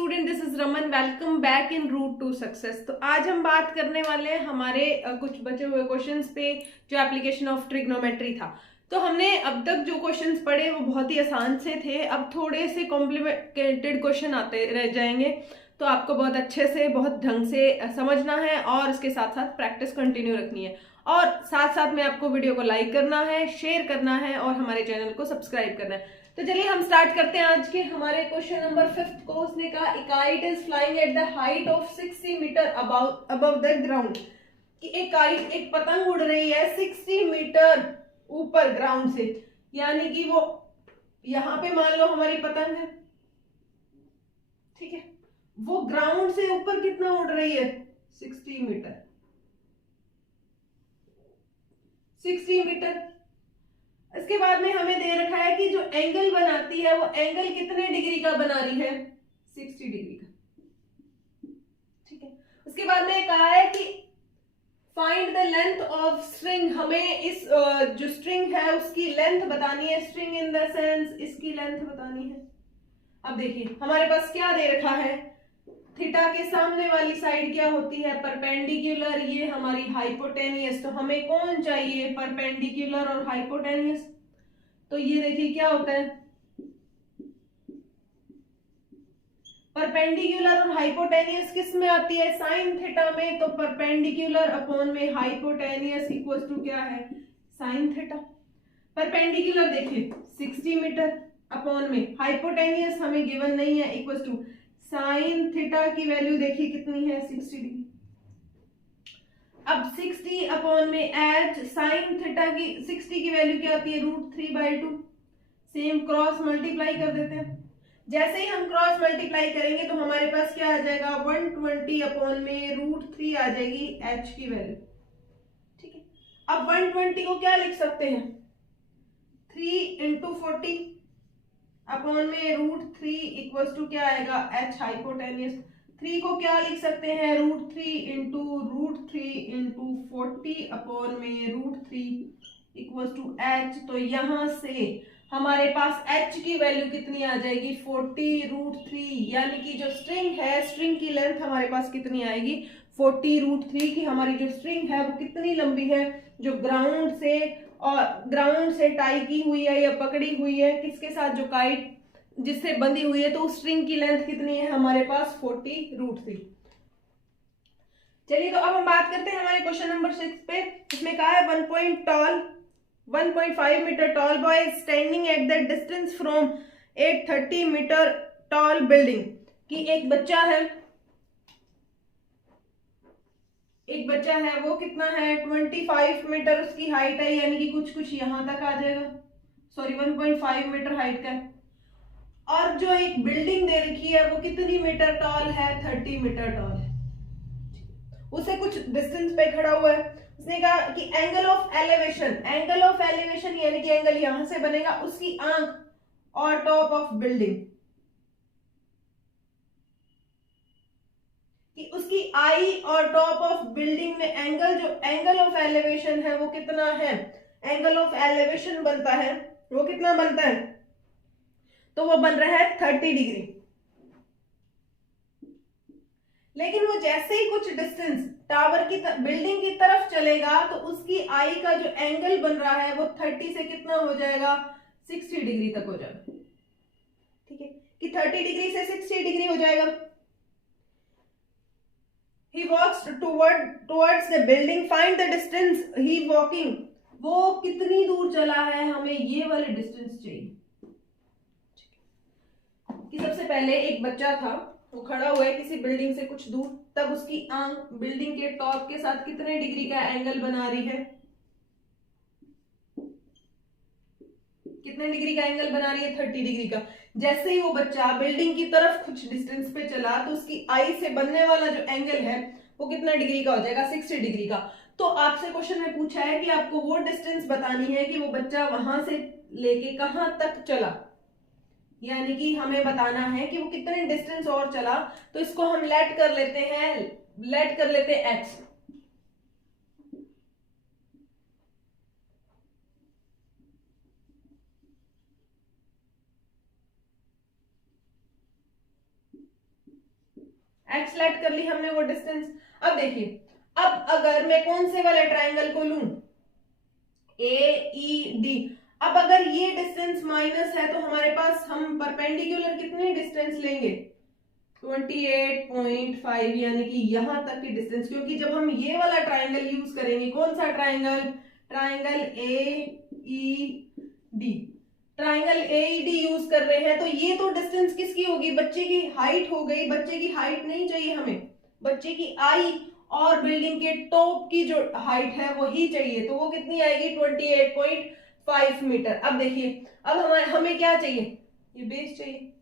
Student, this is Raman. Welcome back in route to success. तो आज हम बात करने वाले हैं हमारे कुछ बचे हुए क्वेश्चंस पे जो एप्लीकेशन ऑफ ट्रिग्नोमेट्री था। तो हमने अब तक जो क्वेश्चंस पढ़े वो बहुत ही आसान से थे। अब थोड़े से कॉम्प्लिकेटेड क्वेश्चन आते रह जाएंगे, तो आपको बहुत अच्छे से बहुत ढंग से समझना है और इसके साथ साथ प्रैक्टिस कंटिन्यू रखनी है। और साथ साथ में आपको वीडियो को लाइक करना है, शेयर करना है और हमारे चैनल को सब्सक्राइब करना है। तो चलिए हम स्टार्ट करते हैं आज के हमारे क्वेश्चन नंबर 5 को। उसने कहा a kite is flying at the height of 60 metre above the ground. कि एक काइट, एक पतंग उड़ रही है 60 मीटर ऊपर ग्राउंड से, यानी कि वो यहां पे मान लो हमारी पतंग है, ठीक है, वो ग्राउंड से ऊपर कितना उड़ रही है 60 मीटर। 60 मीटर। इसके बाद में हमें दे रखा है कि जो एंगल बनाती है वो एंगल कितने डिग्री का बना रही है, 60 डिग्री का, ठीक है। उसके बाद में कहा है कि find the length of string. हमें इस जो स्ट्रिंग है उसकी लेंथ बतानी है। स्ट्रिंग इन द सेंस इसकी लेंथ बतानी है। अब देखिए हमारे पास क्या दे रखा है, थीटा के सामने वाली साइड क्या होती है, परपेंडिकुलर, ये हमारी हाइपोटेनियस। तो हमें कौन चाहिए, परपेंडिकुलर और हाइपोटेनियस। तो ये देखिए क्या होता है, परपेंडिकुलर और हाइपोटेनियस किस में आती है, साइन थीटा में। तो परपेंडिकुलर अपॉन में हाइपोटेनियस इक्वल टू क्या है, साइन थीटा। परपेंडिकुलर देखिए 60 मीटर अपॉन में हाइपोटेनियस हमें गिवन नहीं है, इक्वल टू साइन थीटा की वैल्यू देखिए कितनी है, 60 डिग्री। अब 60 अपॉन में एच साइन थीटा की 60 की वैल्यू क्या आती है, √3/2। सेम क्रॉस मल्टीप्लाई कर देते हैं। जैसे ही हम क्रॉस मल्टीप्लाई करेंगे तो हमारे पास क्या आ जाएगा, 120 अपॉन में √3 आ जाएगी एच की वैल्यू, ठीक है। अब 120 को क्या लिख सकते हैं, 3 × 40 अपॉन में √3 इक्वल टू क्या आएगा, एच हाइपोटेनियस। 3 को क्या लिख सकते हैं, √3 × √3 × 40 अपॉन में √3 इक्वल टू एच। तो यहां से हमारे पास h की वैल्यू कितनी आ जाएगी, 40√3। यानी कि जो स्ट्रिंग है, स्ट्रिंग की लेंथ हमारे पास कितनी आएगी, 40√3 की। हमारी जो स्ट्रिंग है वो कितनी लंबी है, जो ग्राउंड से टाई की हुई है या पकड़ी हुई है, किसके साथ, जो काइट जिससे बंधी हुई है। तो उस स्ट्रिंग की लेंथ कितनी है हमारे पास, 40√3। चलिए तो अब हम बात करते हैं हमारे क्वेश्चन नंबर 6 पे। इसमें कहा है 1.5 metre tall boy standing at the distance from 830 metre tall building. कि एक बच्चा है वो कितना है, 25 मीटर उसकी हाइट है, यानी कि कुछ कुछ यहां तक आ जाएगा, सॉरी 1.5 मीटर हाइट का। और जो एक बिल्डिंग दे रखी है वो कितनी मीटर टॉल है, 30 मीटर टॉल है। उसे कुछ डिस्टेंस पे खड़ा हुआ है। उसने कहा कि एंगल ऑफ एलिवेशन यानी कि एंगल यहां से बनेगा, उसकी आंख और टॉप ऑफ बिल्डिंग, कि उसकी आई और टॉप ऑफ बिल्डिंग में एंगल, जो एंगल ऑफ एलिवेशन है वो कितना है, एंगल ऑफ एलिवेशन बनता है, वो कितना बनता है, तो वो बन रहा है 30 डिग्री। लेकिन वो जैसे ही कुछ डिस्टेंस टावर की बिल्डिंग की तरफ चलेगा तो उसकी आई का जो एंगल बन रहा है वो 30 से कितना हो जाएगा, 60 डिग्री तक हो जाएगा, ठीक है, कि 30 डिग्री से 60 डिग्री हो जाएगा। He walks towards the building. Find the distance he walking. वो कितनी दूर चला है, हमें ये वाले डिस्टेंस चाहिए। कि सबसे पहले एक बच्चा था, वो खड़ा हुआ है किसी बिल्डिंग से कुछ दूर, तब उसकी आंख बिल्डिंग के टॉप के साथ कितने डिग्री का एंगल बना रही है, कितने डिग्री का एंगल बना रही है, 30 डिग्री का। जैसे ही वो बच्चा बिल्डिंग की तरफ कुछ डिस्टेंस पे चला तो उसकी आई से बनने वाला जो एंगल है वो कितना डिग्री का हो जाएगा, 60 डिग्री का। तो आपसे क्वेश्चन में पूछा है कि आपको वो डिस्टेंस बतानी है कि वो बच्चा वहां से लेके कहां तक चला, यानी कि हमें बताना है कि वो कितने डिस्टेंस और चला। तो इसको हम लेट कर लेते हैं x। एक्स लेट कर ली हमने वो डिस्टेंस। अब देखिए, अब अगर मैं कौन से वाले ट्राइंगल को लूं, AED, अब अगर ये डिस्टेंस माइनस है तो हमारे पास हम परपेंडिकुलर कितने डिस्टेंस लेंगे, 28.5, यानी कि यहां तक की डिस्टेंस, क्योंकि जब हम ये वाला ट्राइंगल यूज करेंगे, कौन सा triangle, triangle AED, triangle AED use कर रहे हैं, तो ये तो डिस्टेंस किसकी होगी, बच्चे की हाइट हो गई। बच्चे की हाइट नहीं चाहिए हमें, बच्चे की आई और बिल्डिंग के टॉप की जो हाइट है वही चाहिए, तो वो कितनी आएगी, 28.5 मीटर। अब देखिए, अब हमें क्या चाहिए, ये बेस चाहिए,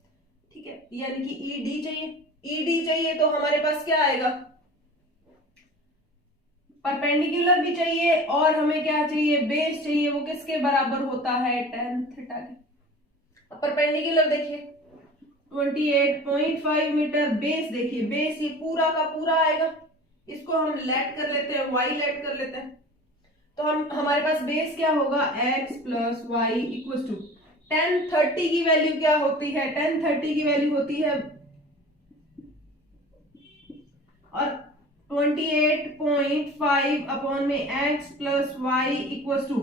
ठीक है, यानी कि ED चाहिए। ED चाहिए तो हमारे पास क्या आएगा, परपेंडिकुलर भी चाहिए और हमें क्या चाहिए, बेस चाहिए। वो किसके बराबर होता है, tan थीटा के। अब परपेंडिकुलर देखिए 28.5 मीटर, बेस देखिए, बेस ये पूरा का पूरा आएगा, इसको हम लेट कर लेते हैं, y लेट कर लेते हैं, तो हमारे पास बेस क्या होगा, x plus y equal to tan 30 की वैल्यू क्या होती है, tan 30 की वैल्यू होती है और 28.5 अपॉन में x plus y equal to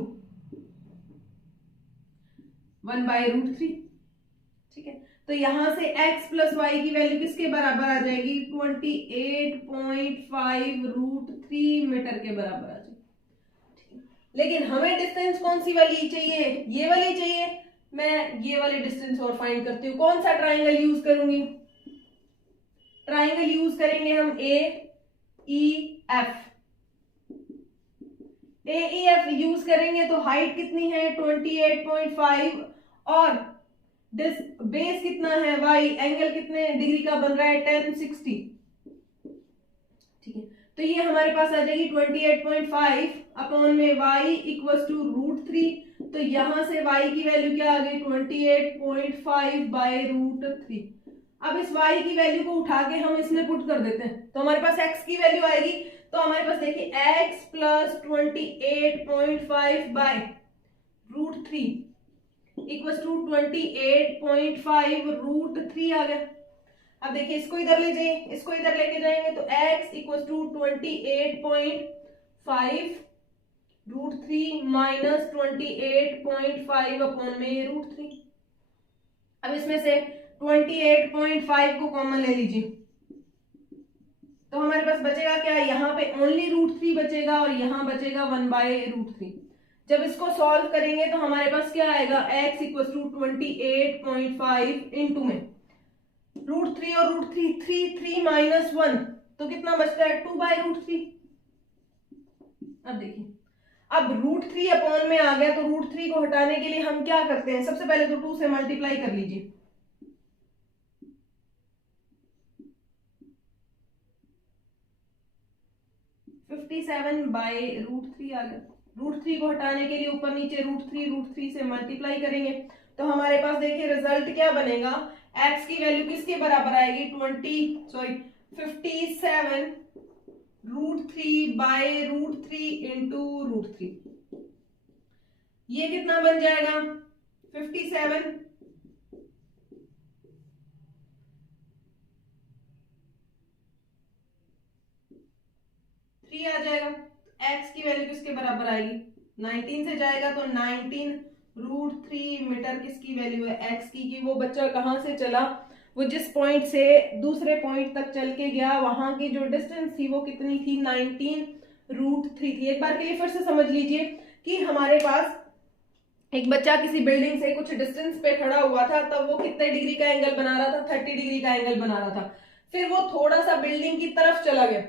1/√3, ठीक है। तो यहां से x प्लस वाई की वैल्यू किसके बराबर आ जाएगी, 28.5√3 मीटर के बराबर आ जाएगी। लेकिन हमें डिस्टेंस कौन सी वाली चाहिए, ये वाली चाहिए। मैं ये वाली डिस्टेंस और फाइंड करती हूँ। कौन सा ट्राइंगल यूज करूंगी, ट्राइंगल यूज करेंगे हम AEF। AEF यूज करेंगे तो हाइट कितनी है, 28.5 और बेस कितना है, y, एंगल कितने डिग्री का बन रहा है, tan 60, ठीक है। तो ये हमारे पास आ जाएगी 28.5 अपॉन में y इक्वल टू √3। तो यहां से y की वैल्यू क्या आ गई, 28.5/√3। अब इस y की वैल्यू को उठा के हम इसमें पुट कर देते हैं, तो हमारे पास x की वैल्यू आएगी। तो हमारे पास देखिए x प्लस 28.5/√3 इक्वल टू 28.5√3 आ गया। अब देखिए इसको इधर ले जाइए, इसको इधर लेके जाएंगे तो x equal to 28.5√3 minus 28.5 upon में √3। अब इसमें से 28.5 को कॉमन ले लीजिए, तो हमारे पास बचेगा क्या, यहाँ पे ओनली √3 बचेगा और यहाँ बचेगा 1/√3। जब इसको सॉल्व करेंगे तो हमारे पास क्या आएगा, x इक्वल टू 28.5 इंटू में √3 और √3, 3 माइनस 1, तो कितना बचता है, 2/√3। अब देखिए, अब √3 अपॉन में आ गया, तो √3 को हटाने के लिए हम क्या करते हैं, सबसे पहले तो 2 से मल्टीप्लाई कर लीजिए, (57/√3) आ गया। √3 को हटाने के लिए ऊपर नीचे √3 से मल्टीप्लाई करेंगे, तो हमारे पास देखिए रिजल्ट क्या बनेगा, x की वैल्यू किसके बराबर आएगी, 57√3/√3 इंटू √3। ये कितना बन जाएगा, 57 3 आ जाएगा। x की वैल्यू किसके बराबर आएगी, 19 से जाएगा तो 19√3 मीटर किसकी वैल्यू है, x की। वो बच्चा कहां से चला, वो जिस पॉइंट से दूसरे पॉइंट तक चल के गया, वहां की जो डिस्टेंस थी वो कितनी थी, 19√3 थी। एक बार के लिए फिर से समझ लीजिए कि हमारे पास एक बच्चा किसी बिल्डिंग से कुछ डिस्टेंस पे खड़ा हुआ था, तब वो कितने डिग्री का एंगल बना रहा था, 30 डिग्री का एंगल बना रहा था। फिर वो थोड़ा सा बिल्डिंग की तरफ चला गया,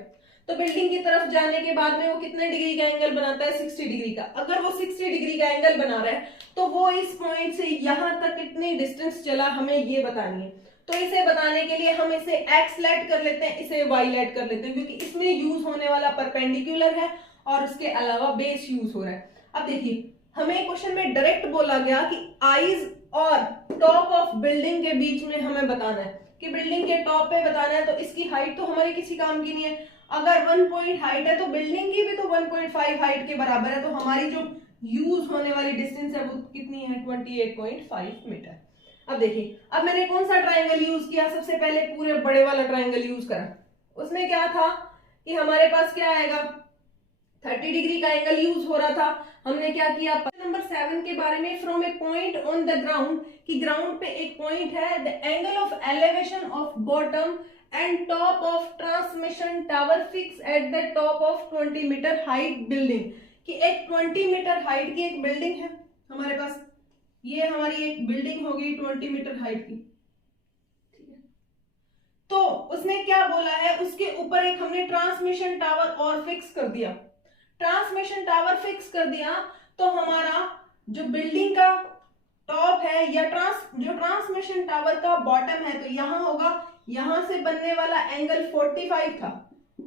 तो बिल्डिंग की तरफ जाने के बाद में वो कितने डिग्री का एंगल बनाता है, 60 डिग्री का। अगर वो 60 डिग्री का एंगल बना रहा है तो वो इस पॉइंट से यहां तक कितनी डिस्टेंस चला, हमें ये बतानी है। तो इसे बताने के लिए हम इसे x लेट कर लेते हैं, इसे y लेट कर लेते हैं, क्योंकि इसमें यूज होने वाला परपेंडिकुलर है और उसके अलावा बेस यूज हो रहा है। अब देखिए, हमें क्वेश्चन में डायरेक्ट बोला गया कि आईज और टॉप ऑफ बिल्डिंग के बीच में हमें बताना है, कि बिल्डिंग के टॉप पे बताना है, तो इसकी हाइट तो हमारे किसी काम की नहीं है। अगर 1 पॉइंट हाइट है तो बिल्डिंग की भी तो 1.5 हाइट के बराबर है, तो हमारी जो यूज होने वाली डिस्टेंस है वो कितनी है, 28.5 मीटर। अब देखिए, अब मैंने कौन सा ट्राइंगल यूज किया, सबसे पहले पूरे बड़े वाला ट्राइंगल यूज करा, उसमें क्या था कि हमारे पास क्या आएगा, 30 डिग्री का एंगल यूज हो रहा था। हमने क्या किया, नंबर 7 के बारे में, from a point on the ground, कि ग्राउंड पे एक पॉइंट है, the angle of elevation of bottom and top of transmission tower fix at the top of 20 metre height building, कि एक 20 मीटर हाइट की एक बिल्डिंग है हमारे पास, ये हमारी एक बिल्डिंग हो गई 20 मीटर हाइट की, ठीक है। तो उसने क्या बोला है, उसके ऊपर एक हमने ट्रांसमिशन टावर और फिक्स कर दिया। ट्रांसमिशन टावर फिक्स कर दिया तो हमारा जो बिल्डिंग का टॉप है या जो ट्रांसमिशन टावर का बॉटम है, तो यहां होगा, यहां से बनने वाला एंगल 45 था,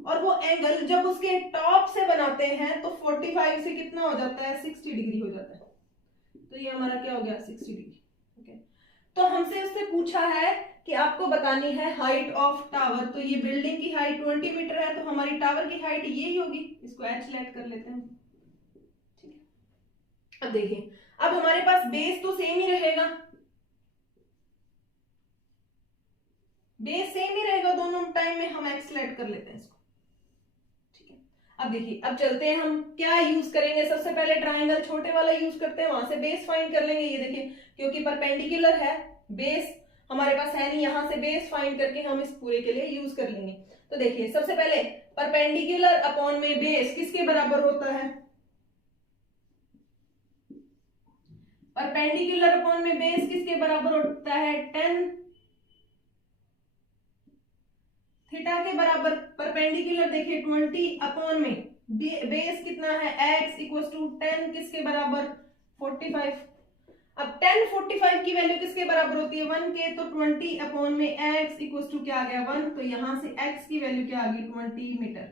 और वो एंगल जब उसके टॉप से बनाते हैं तो 45 से कितना हो जाता है, 60 डिग्री हो जाता है। तो ये हमारा क्या हो गया, 60 डिग्री। ओके, तो हमसे उससे पूछा है कि आपको बतानी है हाइट ऑफ टावर। तो ये बिल्डिंग की हाइट 20 मीटर है, तो हमारी टावर की हाइट यही होगी, इसको h लेट कर लेते हैं, ठीक है। अब देखिए, अब हमारे पास बेस तो सेम ही रहेगा, बेस सेम ही रहेगा दोनों टाइम में, हम x लेट कर लेते हैं इसको, ठीक है। अब देखिए, अब चलते हैं, हम क्या यूज करेंगे, सबसे पहले ट्राइंगल छोटे वाला यूज करते हैं, वहां से बेस फाइंड कर लेंगे। ये देखिए, क्योंकि परपेंडिकुलर है, बेस हमारे पास है नहीं, यहां से बेस फाइंड करके हम इस पूरे के लिए यूज कर लेंगे। तो देखिए, सबसे पहले परपेंडिकुलर अपॉन में बेस किसके बराबर होता है, परपेंडिकुलर अपॉन में बेस किसके बराबर होता है, tan थीटा के बराबर। परपेंडिकुलर देखिए 20 अपॉन में बेस कितना है, x इक्वल टू 10 किसके बराबर, 45। अब 10 45 की वैल्यू किसके बराबर होती है, 1 के, तो 20 अपॉन में x इक्वल टू क्या आ गया, 1, तो यहां से x की वैल्यू क्या आ गई, 20 मीटर,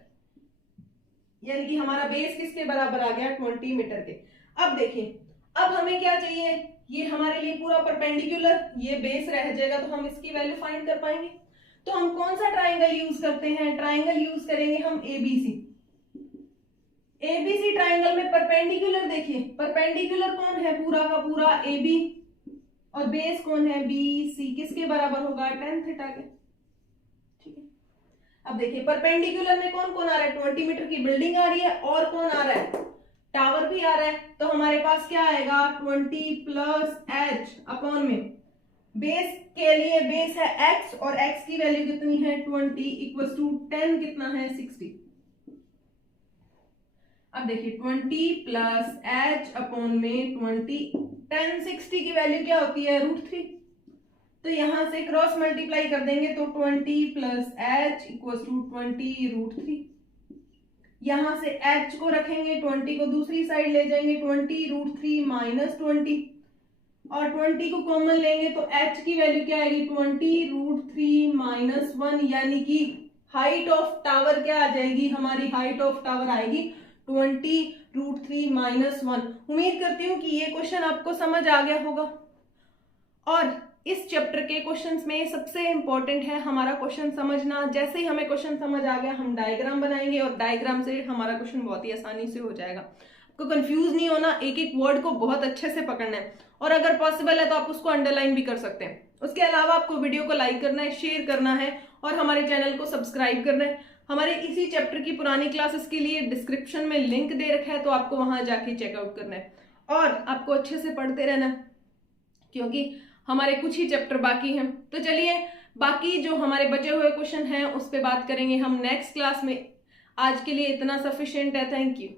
यानी कि हमारा बेस किसके बराबर आ गया, 20 मीटर के। अब देखिए, अब हमें क्या चाहिए, ये हमारे लिए पूरा परपेंडिकुलर, ये बेस रह जाएगा, तो हम इसकी वैल्यू फाइंड कर पाएंगे। तो हम कौन सा ट्राइंगल यूज करते हैं, ट्राइंगल यूज करेंगे हम एबीसी। एबीसी ट्राइंगल में परपेंडिकुलर देखिए, परपेंडिकुलर कौन है, पूरा का पूरा AB, और बेस कौन है, BC, किसके बराबर होगा, tan थीटा के, ठीक है। अब देखिए, परपेंडिकुलर में कौन कौन आ रहा है, 20 मीटर की बिल्डिंग आ रही है, और कौन आ रहा है, टावर भी आ रहा है। तो हमारे पास क्या आएगा, 20 प्लस h अपॉन में बेस के लिए बेस है x, और x की वैल्यू कितनी है, 20 इक्वल टू 10 कितना है, 60। अब देखिए, 20 प्लस h अपॉन में 20, 10 60 की वैल्यू क्या होती है, √3। तो यहां से क्रॉस मल्टीप्लाई कर देंगे, तो 20 प्लस h इक्वल टू 20 √3। यहां से h को रखेंगे, 20 को दूसरी साइड ले जाएंगे, 20 √3 माइनस 20, और 20 को कॉमन लेंगे तो h की वैल्यू क्या आएगी, 20 √3 माइनस 1, यानी कि हाइट ऑफ टावर क्या आ जाएगी, हमारी हाइट ऑफ टावर आएगी 20 √3 माइनस 1। उम्मीद करती हूँ कि ये क्वेश्चन आपको समझ आ गया होगा। और इस चैप्टर के क्वेश्चंस में सबसे इंपॉर्टेंट है हमारा क्वेश्चन समझना। जैसे ही हमें क्वेश्चन समझ आ गया, हम डायग्राम बनाएंगे, और डायग्राम से हमारा क्वेश्चन बहुत ही आसानी से हो जाएगा। आपको कंफ्यूज नहीं होना, एक एक वर्ड को बहुत अच्छे से पकड़ना है, और अगर पॉसिबल है तो आप उसको अंडरलाइन भी कर सकते हैं। उसके अलावा आपको वीडियो को लाइक करना है, शेयर करना है, और हमारे चैनल को सब्सक्राइब करना है। हमारे इसी चैप्टर की पुरानी क्लासेस के लिए डिस्क्रिप्शन में लिंक दे रखा है, तो आपको वहां जाके चेकआउट करना है, और आपको अच्छे से पढ़ते रहना है, क्योंकि हमारे कुछ ही चैप्टर बाकी हैं। तो चलिए, बाकी जो हमारे बचे हुए क्वेश्चन हैं उस पर बात करेंगे हम नेक्स्ट क्लास में। आज के लिए इतना सफिशिएंट है, थैंक यू।